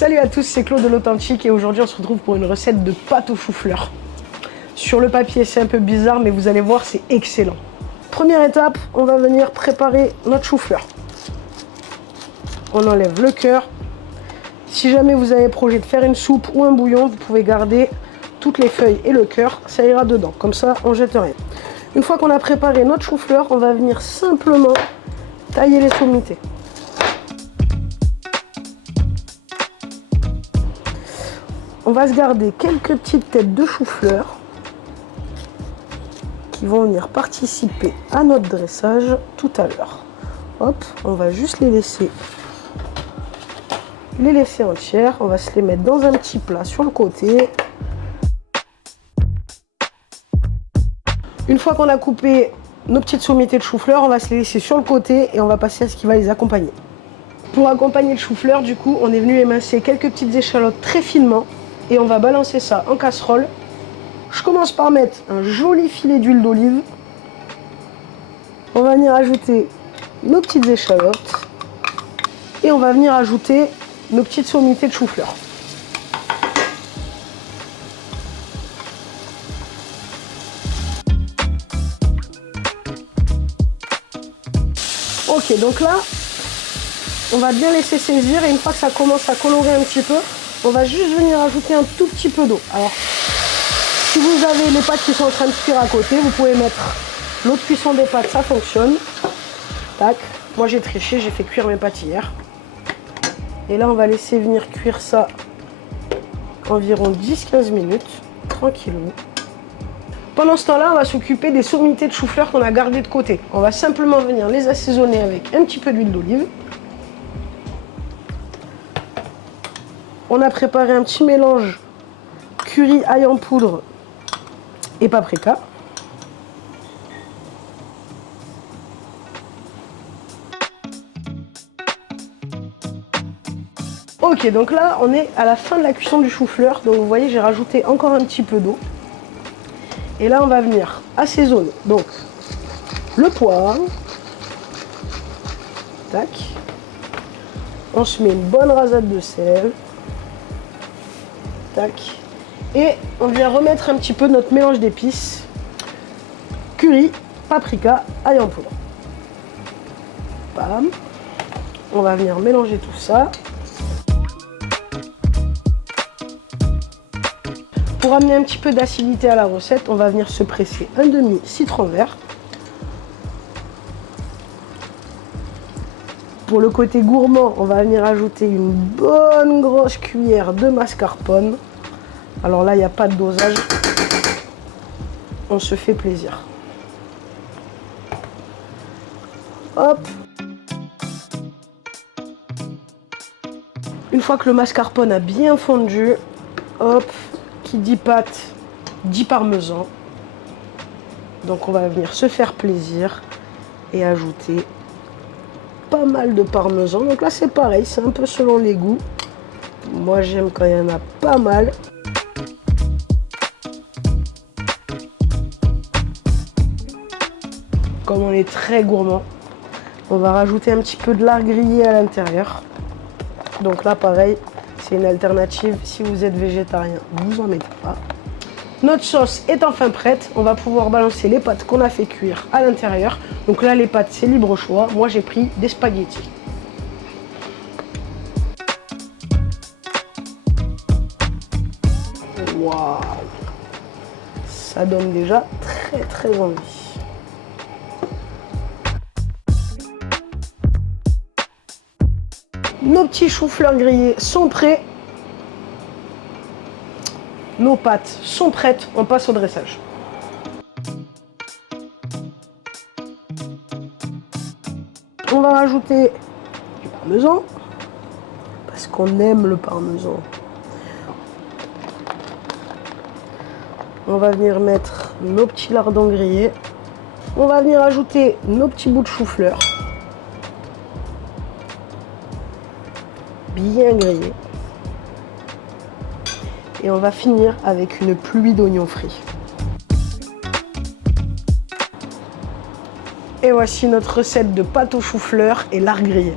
Salut à tous, c'est Claude de l'Authentique et aujourd'hui on se retrouve pour une recette de pâte au chou-fleur. Sur le papier c'est un peu bizarre mais vous allez voir c'est excellent. Première étape, on va venir préparer notre chou-fleur. On enlève le cœur. Si jamais vous avez projet de faire une soupe ou un bouillon, vous pouvez garder toutes les feuilles et le cœur, ça ira dedans. Comme ça, on jette rien. Une fois qu'on a préparé notre chou-fleur, on va venir simplement tailler les sommités. On va se garder quelques petites têtes de chou-fleur qui vont venir participer à notre dressage tout à l'heure. Hop, on va juste les laisser entières. On va se les mettre dans un petit plat sur le côté. Une fois qu'on a coupé nos petites sommités de chou-fleur, on va se les laisser sur le côté et on va passer à ce qui va les accompagner. Pour accompagner le chou-fleur, du coup, on est venu émincer quelques petites échalotes très finement et on va balancer ça en casserole. Je commence par mettre un joli filet d'huile d'olive. On va venir ajouter nos petites échalotes et on va venir ajouter nos petites sommités de chou-fleur. Ok, donc là, on va bien laisser saisir et une fois que ça commence à colorer un petit peu, on va juste venir ajouter un tout petit peu d'eau. Alors, si vous avez les pâtes qui sont en train de cuire à côté, vous pouvez mettre l'eau de cuisson des pâtes, ça fonctionne. Tac, moi j'ai triché, j'ai fait cuire mes pâtes hier. Et là, on va laisser venir cuire ça environ 10-15 minutes, tranquillement. Pendant ce temps-là, on va s'occuper des sommités de chou-fleur qu'on a gardées de côté. On va simplement venir les assaisonner avec un petit peu d'huile d'olive. On a préparé un petit mélange curry, ail en poudre et paprika. Ok, donc là, on est à la fin de la cuisson du chou-fleur. Donc vous voyez, j'ai rajouté encore un petit peu d'eau. Et là, on va venir assaisonner. Donc, le poivre. Tac. On se met une bonne rasade de sel. Tac. Et on vient remettre un petit peu de notre mélange d'épices. Curry, paprika, ail en poudre. Bam. On va venir mélanger tout ça. Pour amener un petit peu d'acidité à la recette, on va venir se presser un demi citron vert. Pour le côté gourmand, on va venir ajouter une bonne grosse cuillère de mascarpone. Alors là, il n'y a pas de dosage. On se fait plaisir. Hop. Une fois que le mascarpone a bien fondu, hop. Qui dit pâte, dit parmesan. Donc on va venir se faire plaisir et ajouter pas mal de parmesan. Donc là c'est pareil, c'est un peu selon les goûts. Moi j'aime quand il y en a pas mal. Comme on est très gourmand, on va rajouter un petit peu de lard grillé à l'intérieur. Donc là pareil, c'est une alternative. Si vous êtes végétarien, vous en mettez pas. Notre sauce est enfin prête. On va pouvoir balancer les pâtes qu'on a fait cuire à l'intérieur. Donc là, les pâtes, c'est libre choix. Moi, j'ai pris des spaghettis. Waouh! Ça donne déjà très très envie. Nos petits choux-fleurs grillés sont prêts. Nos pâtes sont prêtes. On passe au dressage. On va rajouter du parmesan parce qu'on aime le parmesan. On va venir mettre nos petits lardons grillés. On va venir ajouter nos petits bouts de chou-fleur. Bien grillé. Et on va finir avec une pluie d'oignons frits. Et voici notre recette de pâte au chou-fleur et lard grillé.